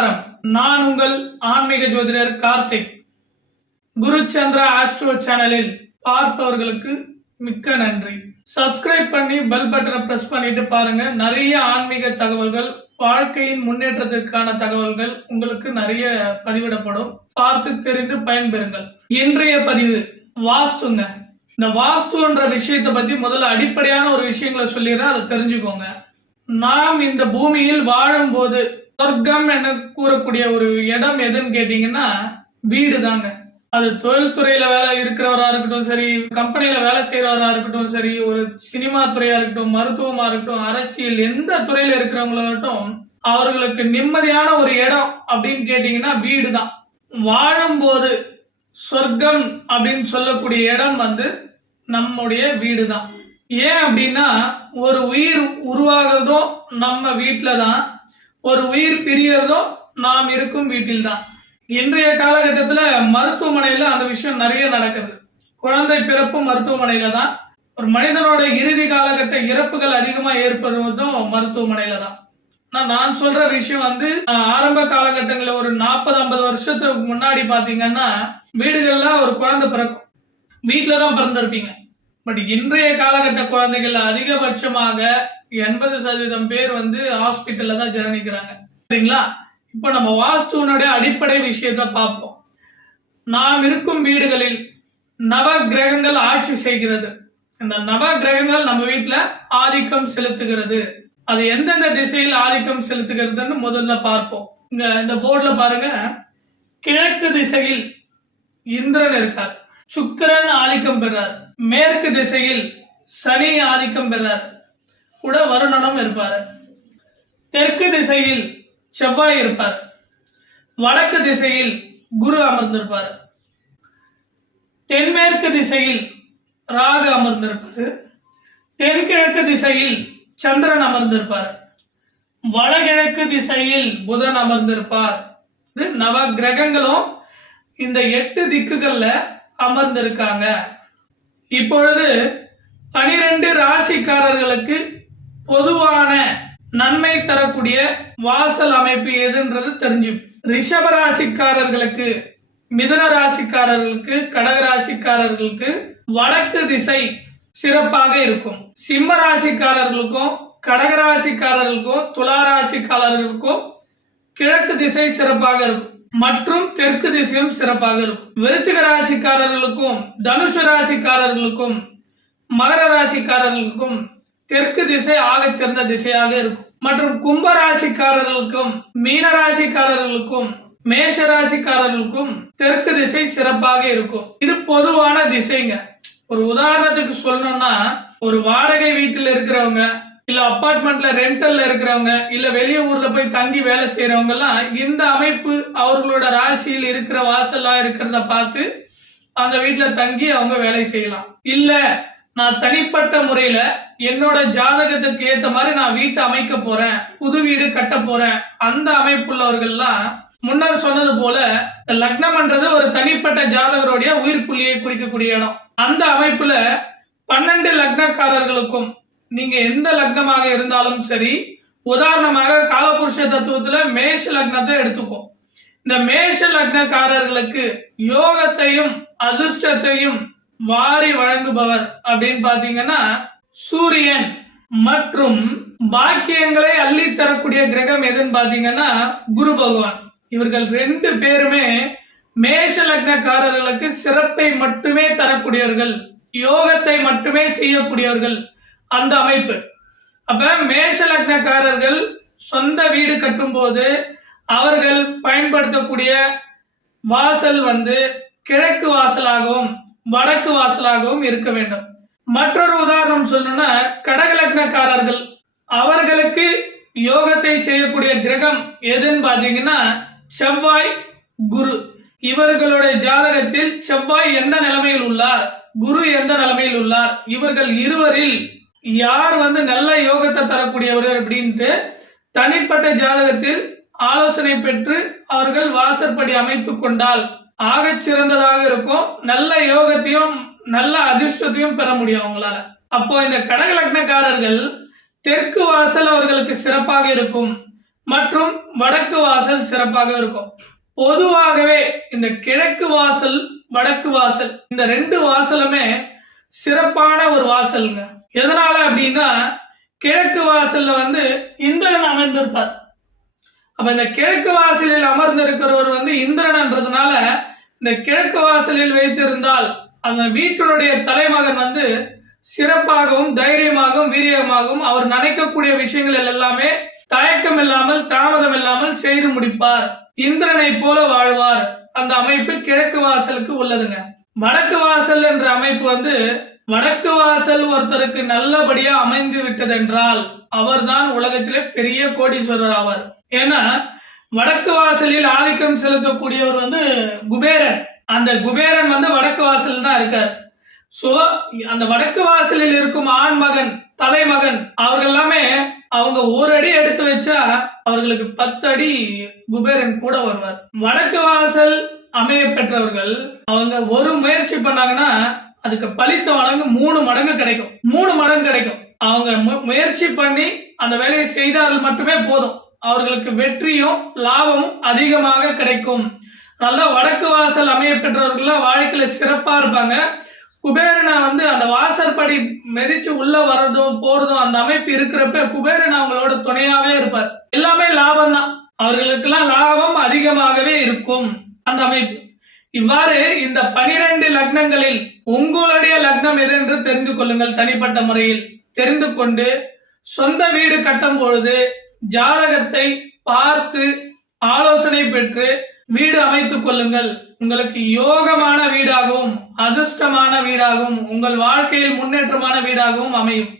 நமஸ்காரம். நான் உங்கள் ஆன்மீக ஜோதிடர் கார்த்திக். குருச்சந்திரா ஆஸ்ட்ரோ சேனலில் பார்ப்பவர்களுக்கு மிக்க நன்றி. சப்ஸ்கிரைப் பண்ணி பெல் பட்டனை பிரஸ் பண்ணிட்டு பாருங்க. நிறைய ஆன்மீக தகவல்கள், வாழ்க்கையின் முன்னேற்றத்திற்கான தகவல்கள் உங்களுக்கு நிறைய பதிவிடப்படும். பார்த்து தெரிந்து பயன்பெறுங்கள். இன்றைய பதிவு வாஸ்துங்க. இந்த வாஸ்துன்ற விஷயத்தை பத்தி முதல்ல அடிப்படையான ஒரு விஷயங்களை சொல்லிடுறேன், அதை தெரிஞ்சுக்கோங்க. நாம் இந்த பூமியில் வாழும் போது சொர்க்கம் என கூறக்கூடிய ஒரு இடம் எதுன்னு கேட்டீங்கன்னா வீடு தாங்க. அது தொழில்துறையில வேலை இருக்கிறவரா இருக்கட்டும் சரி, கம்பெனியில வேலை செய்யறவரா இருக்கட்டும் சரி, ஒரு சினிமா துறையா இருக்கட்டும், மருத்துவமா இருக்கட்டும், அரசியல், எந்த துறையில இருக்கிறவங்களாகட்டும், அவர்களுக்கு நிம்மதியான ஒரு இடம் அப்படின்னு கேட்டீங்கன்னா வீடு தான். வாழும் போது சொர்க்கம் அப்படின்னு சொல்லக்கூடிய இடம் நம்முடைய வீடு தான். ஏன் அப்படின்னா ஒரு உயிர் உருவாகிறதோ நம்ம வீட்டில தான், ஒரு உயிர் பிரியறதோ நாம் இருக்கும் வீட்டில் தான். இன்றைய காலகட்டத்தில் மருத்துவமனையில அந்த விஷயம் நிறைய நடக்குது. குழந்தை பிறப்பு மருத்துவமனையில தான். ஒரு மனிதனோட இறுதி காலகட்ட இறப்புகள் அதிகமா ஏற்படுவதும் மருத்துவமனையில தான். நான் சொல்ற விஷயம் ஆரம்ப காலகட்டங்களில் ஒரு 40-50 வருஷத்துக்கு முன்னாடி பாத்தீங்கன்னா வீடுகள்ல ஒரு குழந்தை பிறக்கும், வீட்டுல தான் பிறந்திருப்பீங்க. பட் இன்றைய காலகட்ட குழந்தைகள் அதிகபட்சமாக 80% பேர் ஹாஸ்பிட்டல்ல தான் ஜனனிக்கிறாங்க. சரிங்களா? இப்போ நம்ம வாஸ்துனுடைய அடிப்படை விஷயத்தை பார்ப்போம். நாம் இருக்கும் வீடுகளில் நவ கிரகங்கள் ஆட்சி செய்கிறது. இந்த நவ கிரகங்கள் நம்ம வீட்டுல ஆதிக்கம் செலுத்துகிறது. அது எந்தெந்த திசையில் ஆதிக்கம் செலுத்துகிறதுன்னு முதல்ல பார்ப்போம். இந்த போர்டுல பாருங்க, கிழக்கு திசையில் இந்திரன் இருக்கார், சுக்கிரன் ஆதிக்கம் பெறார். மேற்கு திசையில் சனி ஆதிக்கம் பெறார், கூட வருணனும் இருப்பார். தெற்கு திசையில் செவ்வாய் இருப்பார். வடக்கு திசையில் குரு அமர்ந்திருப்பார். தென்மேற்கு திசையில் ராகு அமர்ந்திருப்பார். தென்கிழக்கு திசையில் சந்திரன் அமர்ந்திருப்பார். வடகிழக்கு திசையில் புதன் அமர்ந்திருப்பார். நவ கிரகங்களும் இந்த 8 திக்குகள்ல அமர்ந்திருக்காங்க. இப்பொழுது 12 ராசிக்காரர்களுக்கு பொதுவான நன்மை தரக்கூடிய வாசல் அமைப்பு எதுன்றது தெரிஞ்சு. ரிஷப ராசிக்காரர்களுக்கு, மிதுன ராசிக்காரர்களுக்கு, கடக ராசிக்காரர்களுக்கு வடக்கு திசை சிறப்பாக இருக்கும். சிம்ம ராசிக்காரர்களுக்கும், கடக ராசிக்காரர்களுக்கும், துலா ராசிக்காரர்களுக்கும் கிழக்கு திசை சிறப்பாக இருக்கும் மற்றும் தெற்கு திசையும் சிறப்பாக இருக்கும். விருச்சிக ராசிக்காரர்களுக்கும், தனுசு ராசிக்காரர்களுக்கும், மகர ராசிக்காரர்களுக்கும் தெற்கு திசை ஆக சிறந்த திசையாக இருக்கும். மற்றும் கும்ப ராசிக்காரர்களுக்கும், மீன ராசிக்காரர்களுக்கும், மேஷ ராசிக்காரர்களுக்கும் தெற்கு திசை சிறப்பாக இருக்கும். இது பொதுவான திசைங்க. ஒரு உதாரணத்துக்கு சொல்லணும்னா, ஒரு வாடகை வீட்டில் இருக்கிறவங்க, இல்ல அபார்ட்மெண்ட்ல ரெண்டல்ல இருக்கிறவங்க, இல்ல வெளிய ஊர்ல போய் தங்கி வேலை செய்யறவங்க எல்லாம் இந்த அமைப்பு அவர்களோட ராசியில் இருக்கிற வாசலா இருக்கிறத பார்த்து அந்த வீட்டுல தங்கி அவங்க வேலை செய்யலாம். இல்ல நான் தனிப்பட்ட முறையில என்னோட ஜாதகத்துக்கு ஏத்த மாதிரி நான் வீட்டை அமைக்க போறேன், புது வீடு கட்ட போறேன், அந்த அமைப்புள்ளவர்கள்லாம் முன்னர் சொன்னது போல லக்னம்ன்றது ஒரு தனிப்பட்ட ஜாதகருடைய உயிர் புள்ளியை குறிக்கக்கூடிய இடம். அந்த அமைப்புல 12 லக்னக்காரர்களுக்கும், நீங்க எந்த லக்னமாக இருந்தாலும் சரி, உதாரணமாக காலபுருஷ தத்துவத்துல மேஷ லக்னத்தை எடுத்துக்கோ. இந்த மேஷ லக்னக்காரர்களுக்கு யோகத்தையும் அதிர்ஷ்டத்தையும் வாரி வழங்குபவர் அப்படின்னு பாத்தீங்கன்னா சூரியன். மற்றும் பாக்கியங்களை அள்ளி தரக்கூடிய கிரகம் எதுன்னு பாத்தீங்கன்னா குரு பகவான். இவர்கள் 2 பேருமே மேஷ லக்னக்காரர்களுக்கு சிறப்பை மட்டுமே தரக்கூடியவர்கள், யோகத்தை மட்டுமே செய்யக்கூடியவர்கள் அந்த அமைப்பு. அப்ப மேஷ லக்னக்காரர்கள் சொந்த வீடு கட்டும் போது அவர்கள் பயன்படுத்தக்கூடிய வாசல் கிழக்கு வாசலாகவும் வடக்கு வாசலாகவும் இருக்க வேண்டும். மற்றொரு உதாரணம் சொல்லணும்னா, கடக லக்னக்காரர்கள் அவர்களுக்கு யோகத்தை செய்யக்கூடிய கிரகம் எதுன்னு பாத்தீங்கன்னா செவ்வாய், குரு. இவர்களுடைய ஜாதகத்தில் செவ்வாய் எந்த நிலைமையில் உள்ளார், குரு எந்த நிலைமையில் உள்ளார், இவர்கள் இருவரில் யார் நல்ல யோகத்தை தரக்கூடியவர் அப்படின்ட்டு தனிப்பட்ட ஜாதகத்தில் ஆலோசனை பெற்று அவர்கள் வாசற்படி அமைத்துக் கொண்டால் ஆகச் சிறந்ததாக இருக்கும். நல்ல யோகத்தையும் நல்ல அதிர்ஷ்டத்தையும் பெற முடியும் அவங்களால. அப்போ இந்த கடக லக்னக்காரர்கள் தெற்கு வாசல் அவர்களுக்கு சிறப்பாக இருக்கும். மற்றும் வடக்கு வாசல் சிறப்பாக இருக்கும். பொதுவாகவே இந்த கிழக்கு வாசல் வடக்கு வாசல் இந்த ரெண்டு வாசலுமே சிறப்பான ஒரு வாசலுங்க. எதனால அப்படின்னா கிழக்கு வாசல்ல வந்து இந்திரன் அமர்ந்திருப்பார். அப்ப இந்த கிழக்கு வாசலில் அமர்ந்திருக்கிறவர் வந்து இந்திரன்ன்றதுனால இந்த கிழக்கு வாசலில் வைத்திருந்தால் அந்த வீட்டினுடைய தலைமகன் வந்து சிறப்பாகவும் தைரியமாகவும் வீரியமாகவும் அவர் நினைக்கக்கூடிய விஷயங்கள் எல்லாமே தயக்கம் இல்லாமல் தாமதம் இல்லாமல் செய்து முடிப்பார். இந்திரனை போல வாழ்வார். அந்த அமைப்பு கிழக்கு வாசலுக்கு உள்ளதுங்க. வடக்கு வாசல் என்ற அமைப்பு வந்து வடக்கு வாசல் ஒருத்தருக்கு நல்லபடியா அமைந்து விட்டது என்றால் அவர்தான் உலகத்திலே பெரிய கோடீஸ்வரர் ஆவார். ஏன்னா வடக்கு வாசலில் ஆதிக்கம் செலுத்தக்கூடியவர் வந்து குபேரன். அந்த குபேரன் வந்து வடக்கு வாசல் தான் இருக்கார். சோ அந்த வடக்கு வாசலில் இருக்கும் ஆண்மகன் தலைமகன் அவர்கள் எல்லாமே அவங்க ஒரு அடி எடுத்து வச்சா அவர்களுக்கு 10 அடி குபேரன் கூட வருவார். வடக்கு வாசல் அமைய பெற்றவர்கள் அவங்க ஒரு முயற்சி பண்ணாங்கன்னா அதுக்கு பலித்த மடங்கு 3 மடங்கு கிடைக்கும். 3 மடங்கு கிடைக்கும். அவங்க முயற்சி பண்ணி அந்த வேலையை செய்தால் மட்டுமே போதும். அவர்களுக்கு வெற்றியும் லாபமும் அதிகமாக கிடைக்கும். அதனால வடக்கு வாசல் அமைய பெற்றவர்கள் வாழ்க்கையில சிறப்பா இருப்பாங்க. குபேரனை வந்து அந்த வாசற்படி மிதிச்சு உள்ள வர்றதும் போறதும் அந்த அமைப்பு இருக்கிறப்ப குபேரன் அவங்களோட துணையாவே இருப்பார். எல்லாமே லாபம் தான். அவர்களுக்கெல்லாம் லாபம் அதிகமாகவே இருக்கும் அந்த அமைப்பு. இவ்வாறு இந்த 12 லக்னங்களில் உங்களுடைய லக்னம் எது என்று தெரிந்து கொள்ளுங்கள். தனிப்பட்ட முறையில் தெரிந்து கொண்டு சொந்த வீடு கட்டும் பொழுது ஜாதகத்தை பார்த்து ஆலோசனை பெற்று வீடு அமைத்துக் கொள்ளுங்கள். உங்களுக்கு யோகமான வீடாகவும் அதிர்ஷ்டமான வீடாகவும் உங்கள் வாழ்க்கையில் முன்னேற்றமான வீடாகவும் அமையும்.